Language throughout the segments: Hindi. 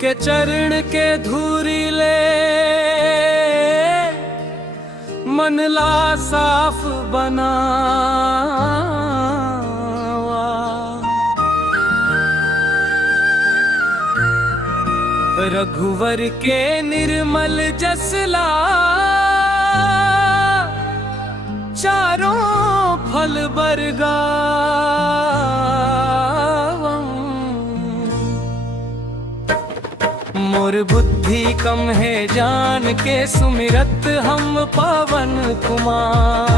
के चरण के धूरी ले मन ला साफ बनावा। रघुवर के निर्मल जसला चारों फल बरगा। मोर बुद्धि कम है जान के सुमिरत हम पावन कुमार।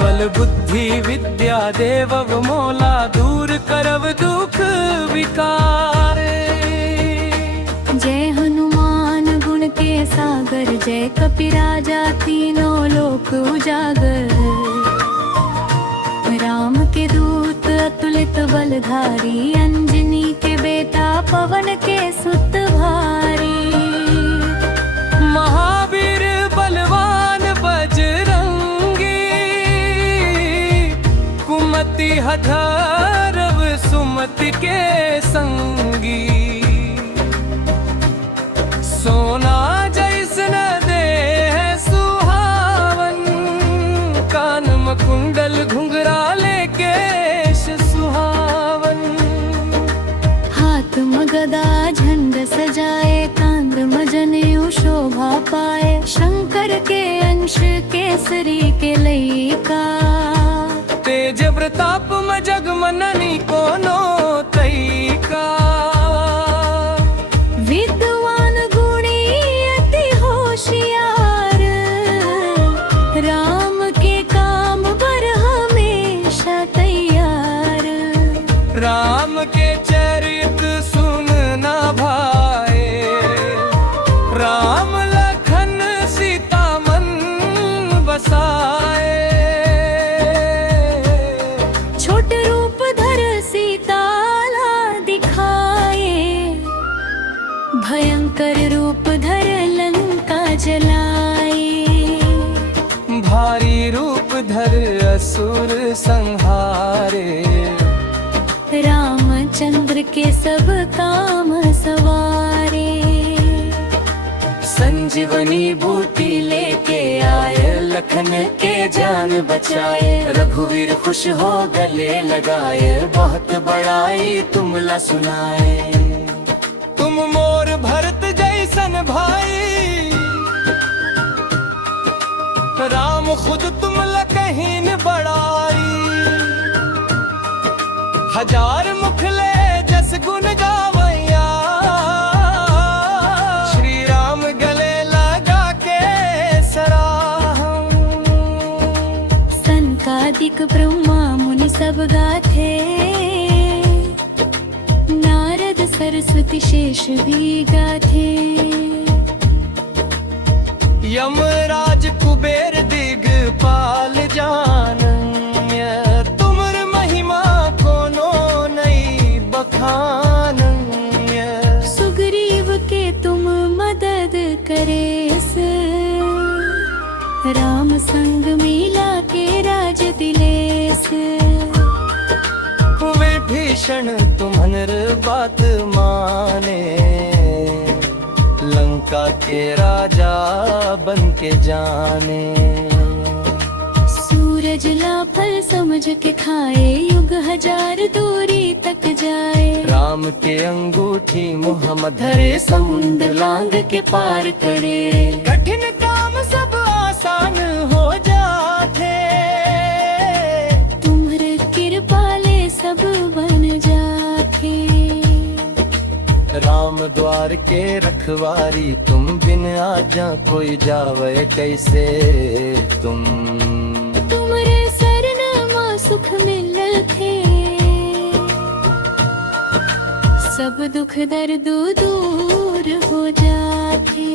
बल बुद्धि विद्या देवव मोला दूर करव दुख विकार। जय हनुमान गुण के सागर, जय कपिराजा तीनों लोक उजागर। राम के दूत अतुलित बलधारी, अंजनी के बेटा पवन के सुत भारी। महावीर बलवान बजरंगी, कुमति हठरव सुमति के संगी। सोना जैसन देह सुहावन, कान मकुंडल घुंघराले केश सुहावन। हाथ मगदा झंड सजाए, कांध मजनेऊ शोभा पाए। शंकर के अंश केसरी के लईका, तेज प्रताप म जग मननी कोनो तैका। विद्वान गुणी अति होशियार, राम के काम पर हमेशा तैयार। राम के चरित सुन ना भाए, राम लखन सीता मन बसाए। छोट रूप धर सीताला दिखाए, भयंकर रूप धर लंका जलाए। भारी रूप धर असुर संहारे, रामचंद्र के सब काम सवारे। संजीवनी बूटी लेके आए, लखन के जान बचाए। रघुवीर खुश हो गले लगाए, बहुत बड़ाई तुमला सुनाए। तुम मोर भरत जैसन भाई, राम खुद तुमला कहीं न बड़ाई। हजार मुख ले जस गुण गावैया, श्री राम गले लगा के सराहं। सनकादिक ब्रह्मा मुनि सब गाथे, नारद सरस्वती शेष भी गाथे। यमराज कुबेर दिगपाल जानन्य, तुमर महिमा कोनो नहीं बखानन्य। सुग्रीव के तुम मदद करेस, राम संग मिला के राज दिलेस। विभीषण तुम्हनर बात माने, लंका के राजा बन के जाने। सूरज ला फल समझ के खाए, युग हजार दूरी तक जाए। राम के अंगूठी मोहम्मद धरे, समुद्र लांग के पार करे। कठिन काम सब आसान हो जाते, तुम्हारे कृपाले सब बन जाते। राम द्वार के रखवारी, तुम बिन आजा कोई जावे कैसे। तुम्हारे सरनामा सुख मिलते, सब दुख दर्द दूर हो जाते।